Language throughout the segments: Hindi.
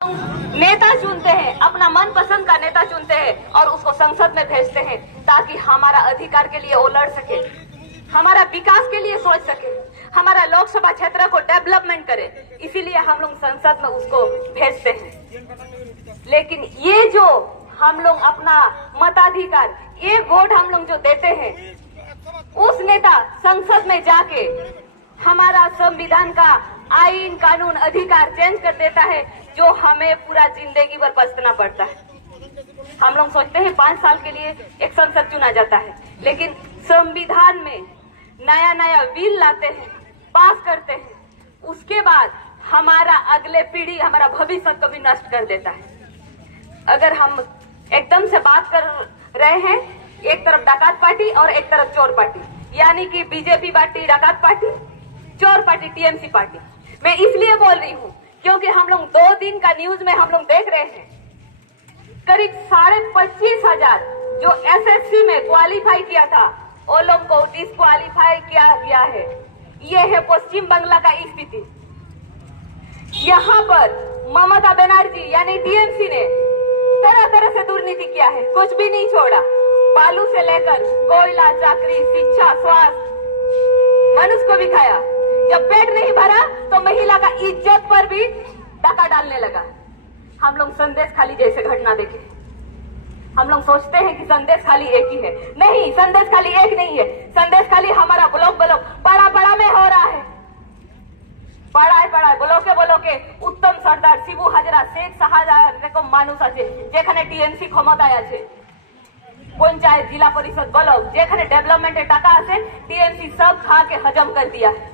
नेता चुनते हैं, अपना मनपसंद का नेता चुनते हैं और उसको संसद में भेजते हैं ताकि हमारा अधिकार के लिए वो लड़ सके, हमारा विकास के लिए सोच सके, हमारा लोकसभा क्षेत्र को डेवलपमेंट करे। इसीलिए हम लोग संसद में उसको भेजते हैं। लेकिन ये जो हम लोग अपना मताधिकार, ये वोट हम लोग जो देते हैं, उस नेता संसद में जाके हमारा संविधान का आईन कानून अधिकार चेंज कर देता है, जो हमें पूरा जिंदगी भर पछताना पड़ता है। हम लोग सोचते हैं 5 साल के लिए एक संसद चुना जाता है, लेकिन संविधान में नया नया बिल लाते हैं, पास करते हैं, उसके बाद हमारा अगले पीढ़ी, हमारा भविष्य को भी नष्ट कर देता है। अगर हम एकदम से बात कर रहे हैं, एक तरफ डाकत पार्टी और एक तरफ चोर पार्टी, यानी कि बीजेपी पार्टी डाकत पार्टी, चोर पार्टी टीएमसी पार्टी। मैं इसलिए बोल रही हूँ क्योंकि हम लोग 2 दिन का न्यूज में हम लोग देख रहे हैं, करीब 25,500 जो एसएससी में क्वालिफाई किया था, वो लोग को डिस्क्वालीफाई किया गया है। ये है पश्चिम बंगाल का स्थिति। यहाँ पर ममता बनर्जी यानी टीएमसी ने तरह तरह से दुर्नीति किया है, कुछ भी नहीं छोड़ा। बालू से लेकर कोयला, चाकरी, शिक्षा, स्वास्थ्य, मनुष्य को भी खाया। जब पेट नहीं भरा तो महिला का इज्जत पर भी डाका डालने लगा। हम लोग संदेश खाली जैसे घटना देखे, हम लोग सोचते हैं कि संदेश खाली एक ही है। नहीं, संदेश खाली एक नहीं है। संदेश खाली हमारा ब्लॉक बड़ा बड़ा में हो रहा है। ब्लॉके उत्तम सरदार, शिबू हाजरा, शेख शाहजहां এরকম মানুষ আছে যেখানে টিএমসি ক্ষমতায় আছে। पंचायत, जिला परिषद ब्लॉक যেখানে डेवलपमेंट टाका আছে, टीएमसी सब खा के हजम कर दिया है।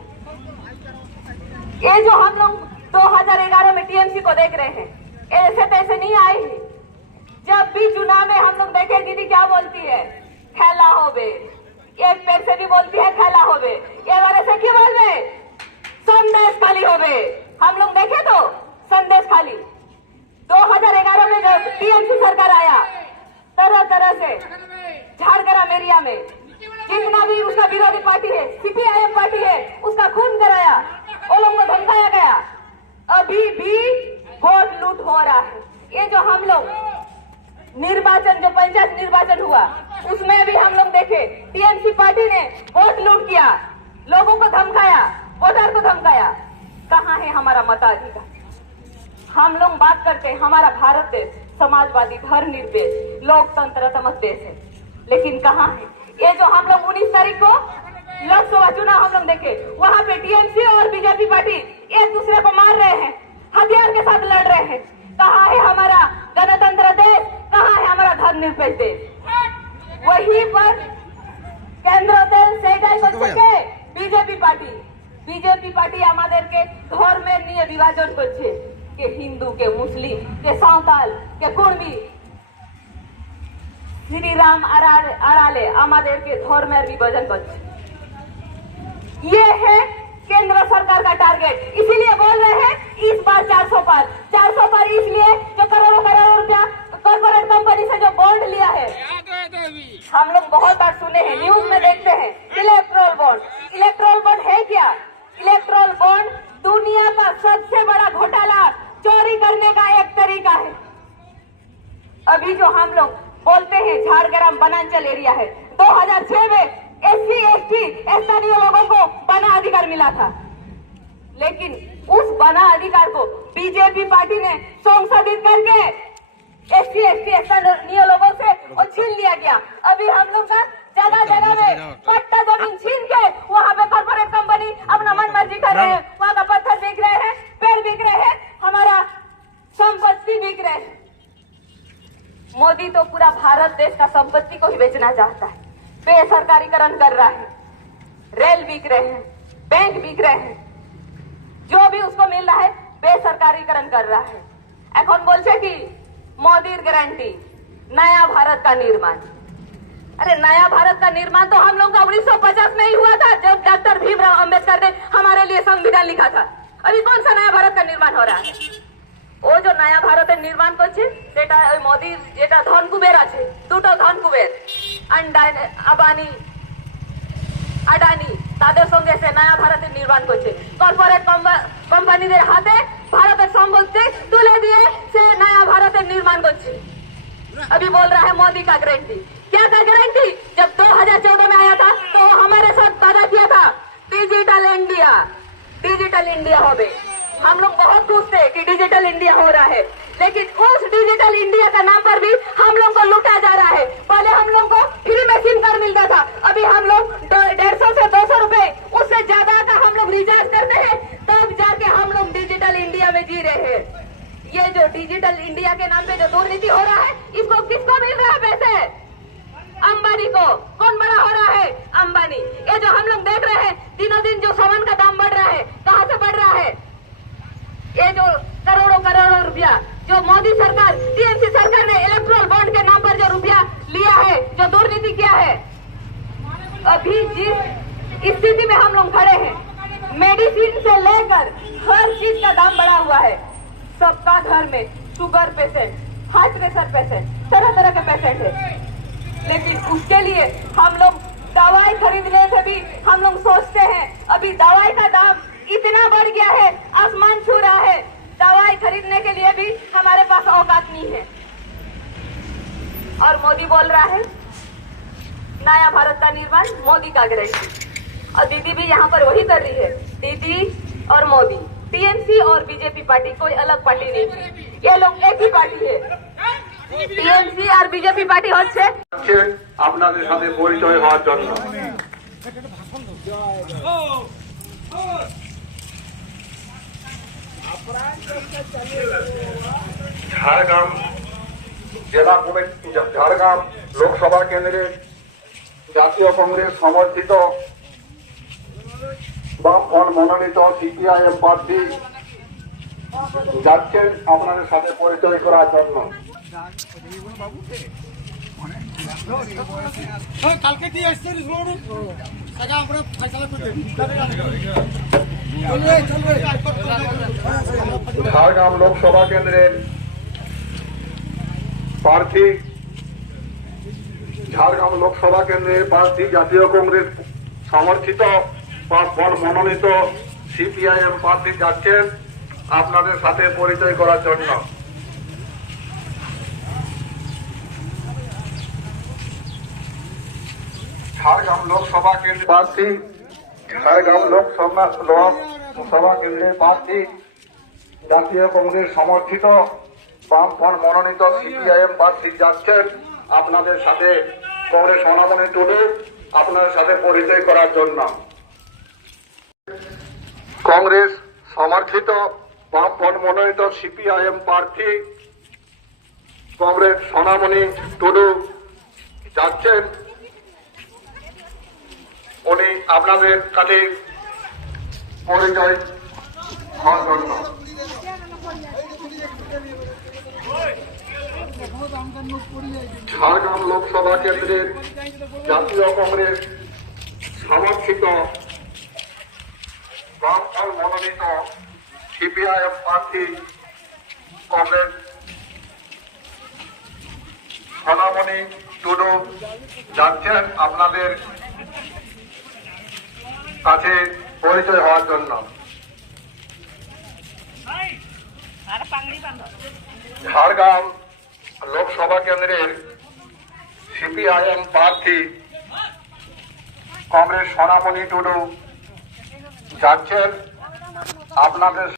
ये जो हम लोग 2011 में टीएमसी को देख रहे हैं, ऐसे तैसे नहीं आए हैं। जब भी चुनाव में हम लोग देखे, दीदी क्या बोलती है, खेला होबे, एक पैर से भी बोलती है खेला होबे, ये बारे से क्यों बोल रहे, संदेश खाली होबे। हम लोग देखे तो संदेश खाली। 2011 में जब टीएमसी सरकार आया, तरह तरह से झारग्राम एरिया में जितना भी उसका विरोधी पार्टी है, सीपीआईएम पार्टी है, उसका खून कराया, वो लोगों को धमकाया गया। अभी भी वोट लूट हो रहा है। ये जो हम लोग निर्वाचन, जो पंचायत निर्वाचन हुआ, उसमें भी हम लोग देखे टीएमसी पार्टी ने वोट लूट किया, लोगों को धमकाया, वोटर को धमकाया। कहाँ है हमारा मताधिकार? हम लोग बात करते हैं हमारा भारत देश समाजवादी, धर्मनिरपेक्ष, लोकतंत्रात्मक देश है, लेकिन कहाँ है? ये जो हम लोग 19 तारीख को लोकसभा चुनाव हम लोग देखे, वहाँ पे टीएमसी और बीजेपी पार्टी एक दूसरे को मार रहे हैं, हथियार के साथ लड़ रहे हैं। कहाँ है हमारा गणतंत्र देश? कहाँ है हमारा धर्मनिरपेक्ष देश? वहीं पर केंद्र तेल सेटाई करছে बीजेपी पार्टी আমাদেরকে ধর্মের নিয়ে বিভাজন করছে, কে হিন্দু, কে মুসলিম, কে সাঁওতাল, কে কুর্মি। শ্রীরাম আড়ালে আমাদেরকে ধর্মের বিভাজন করছে। ये है केंद्र सरकार का टारगेट। इसीलिए बोल रहे हैं इस बार 400 पार इसलिए जो करोड़ों रुपया कॉर्पोरेट कंपनी से जो बॉन्ड लिया है, हम लोग बहुत बार सुने हैं, न्यूज में देखते हैं। इलेक्ट्रोल बॉन्ड है क्या? इलेक्ट्रोल बॉन्ड दुनिया का सबसे बड़ा घोटाला, चोरी करने का एक तरीका है। अभी जो हम लोग बोलते हैं झारग्राम वनांचल एरिया है, 2006 में एससी एसटी स्थानीय लोगों को बना अधिकार मिला था, लेकिन उस बना अधिकार को बीजेपी पार्टी ने संशोधित करके एससी एसटी स्थानीय लोगों से और छीन लिया गया। अभी हम लोग का जगह जगह में पट्टा जमीन छीन के वहाँ पे कॉर्पोरेट कंपनी अपना मन मर्जी कर रहे हैं, वहाँ का पत्थर बिक रहे हैं, पेड़ बिक रहे हैं, हमारा संपत्ति बिक रहे हैं। मोदी तो पूरा भारत देश का संपत्ति को ही बेचना चाहता है, बेसरकारीकरण कर रहा है, रेल बिक रहे हैं, बैंक बिक रहे हैं, जो भी उसको मिल रहा है बेसरकारीकरण कर रहा है। এখন বলছে কি मोदी गारंटी नया भारत का निर्माण। अरे नया भारत का निर्माण तो हम लोग का 1950 में ही हुआ था, जब डॉक्टर भीमराव अंबेडकर ने हमारे लिए संविधान लिखा था। अभी कौन सा नया भारत का निर्माण हो रहा है? वो जो नया भारत निर्माण करছে সেটা ওই মোদির যেটা ধন কুবের আছে, দুটো ধন কুবের আম্বানি আদানি, তাদের সঙ্গে সে নয়া ভারতের নির্মাণ করছে। কর্পোরেট কোম্পানিদের হাতে ভারতের সম্পত্তি তুলে দিয়ে मोदी बोल रहा है मोदी का गारंटी। क्या था गारंटी? जब 2014 में आया था तो हमारे साथ वादा किया था डिजिटल इंडिया, डिजिटल इंडिया हो गए। हम लोग बहुत खुश थे कि डिजिटल इंडिया हो रहा है, लेकिन उस डिजिटल इंडिया का नाम पर भी हम लोग को लूटा जा रहा है। पहले हम लोग को फ्री में सिम कार्ड मिलता था, अभी हम लोग 150 से 200 रुपए उससे ज्यादा का हम लोग रिचार्ज करते हैं, तब जाके हम लोग डिजिटल इंडिया में जी रहे हैं। ये जो डिजिटल इंडिया के नाम पे जो दुर्नीति हो रहा है, इसको किसको मिल रहा है पैसे? अंबानी को। कौन बड़ा हो रहा है? अंबानी। ये जो हम लोग देख रहे हैं दिनों दिन जो सामान का दाम बढ़ रहा है, कहाँ से बढ़ रहा है? ये जो करोड़ों करोड़ों रुपया जो मोदी सरकार, टीएमसी सरकार ने इलेक्ट्रल बॉन्ड के नाम पर जो रुपया लिया है, जो दुर्नीति किया है, अभी जिस स्थिति में हम लोग खड़े हैं, मेडिसिन से लेकर हर चीज का दाम बढ़ा हुआ है। सबका घर में sugar patient, heart pressure patient, तरह तरह के पेशेंट है, लेकिन उसके लिए हम लोग दवाई खरीदने से भी हम लोग सोचते हैं अभी दवाई का दाम इतना बढ़ गया है, आसमान छू रहा है। दवाई खरीदने के लिए भी हमारे पास औकात नहीं है। और मोदी बोल रहा है नया भारत का निर्माण मोदी का गारंटी। और दीदी भी यहाँ पर वही कर रही है। दीदी और मोदी, टीएमसी और बीजेपी पार्टी कोई अलग पार्टी नहीं है, ये लोग एक ही पार्टी है। টিএমসি আর বিজেপি পার্টি হচ্ছে আপনাদের সাথে পরিচয় হওয়ার জন্য। ঝাড়গ্রাম জেলা কমিটি, ঝাড়গ্রাম লোকসভা কেন্দ্রের জাতীয় কংগ্রেস সমর্থিত বামফ্রন্ট মনোনীত সিপিআইএম প্রার্থী যাচ্ছেন আপনাদের সাথে পরিচয় করার জন্য। কালকে কি আসছে আমরা ফয়সালা করে দেব। ঝাড়গ্রাম লোকসভা কেন্দ্রের প্রার্থী, ঝাড়গ্রাম লোকসভা কেন্দ্রের প্রার্থী জাতীয় কংগ্রেস সমর্থিত বামফ্রন্ট মনোনীত সিপিআইএম প্রার্থী যাচ্ছেন আপনাদের সাথে পরিচয় করার জন্য। ঝাড়গ্রাম লোকসভা কেন্দ্রের প্রার্থী, ঝাড়গ্রাম লোকসভা কেন্দ্রের প্রার্থী জাতীয় কংগ্রেস সমর্থিত বামফ্রন্ট মনোনীত সিপিআইএম প্রার্থী যাচ্ছেন আপনাদের সাথে কংগ্রেস সনাতনী টুডু আপনাদের সাথে পরিচয় করার জন্য। কংগ্রেস সমর্থিত বামফ্রন্ট মনোনীত সিপিআইএম প্রার্থী কংগ্রেস সোনামণি টুডু যাচ্ছেন, উনি আপনাদের কাছে পরিচয় হওয়ার জন্য। ঝাড়গ্রাম লোকসভা কেন্দ্রের জাতীয় কংগ্রেস সমর্থিত বামফ্রন্ট মনোনীত সিপিআইএম প্রার্থী কংগ্রেস সোনামণি টুডু যাচ্ছেন আপনাদের কাছে পরিচয় হওয়ার জন্য। ঝাড়গ্রাম লোকসভা কেন্দ্রের সিপিআইএম প্রার্থী কংগ্রেস সোনামণি টুডু যাচ্ছেন আপনাদের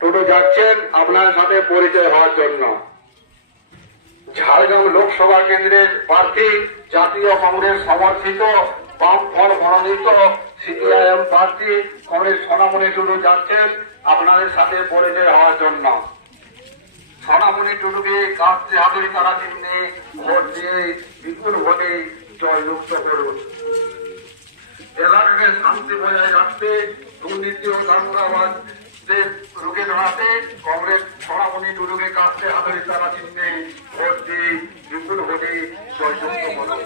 টুডু যাচ্ছেন আপনার সাথে পরিচয় হওয়ার জন্য। ঝাড়গ্রাম লোকসভা কেন্দ্রের প্রার্থী জাতীয় কংগ্রেস সমর্থিত বামফ্রন্ট মনোনীত সিপিআইএম প্রার্থী কংগ্রেস সোনামণি টুডু যাচ্ছেন আপনাদের সাথে পরিচয় হওয়ার জন্য। সোনামণি টুডুকে কাস্তে হাতুড়ি তারা চিহ্নে ভোট দিয়ে বিপুল ভোটে জয়যুক্ত করুন। এলাকাকে শান্তি বজায় রাখতে, দুর্নীতি ও দাঙ্গাবাজদের রুখে দাঁড়াতে কংগ্রেস সোনামণি টুডুকে কাস্তে হাতুড়ি তারা চিহ্নে ভোট দিয়ে বিপুল ভোটে জয়যুক্ত করুন।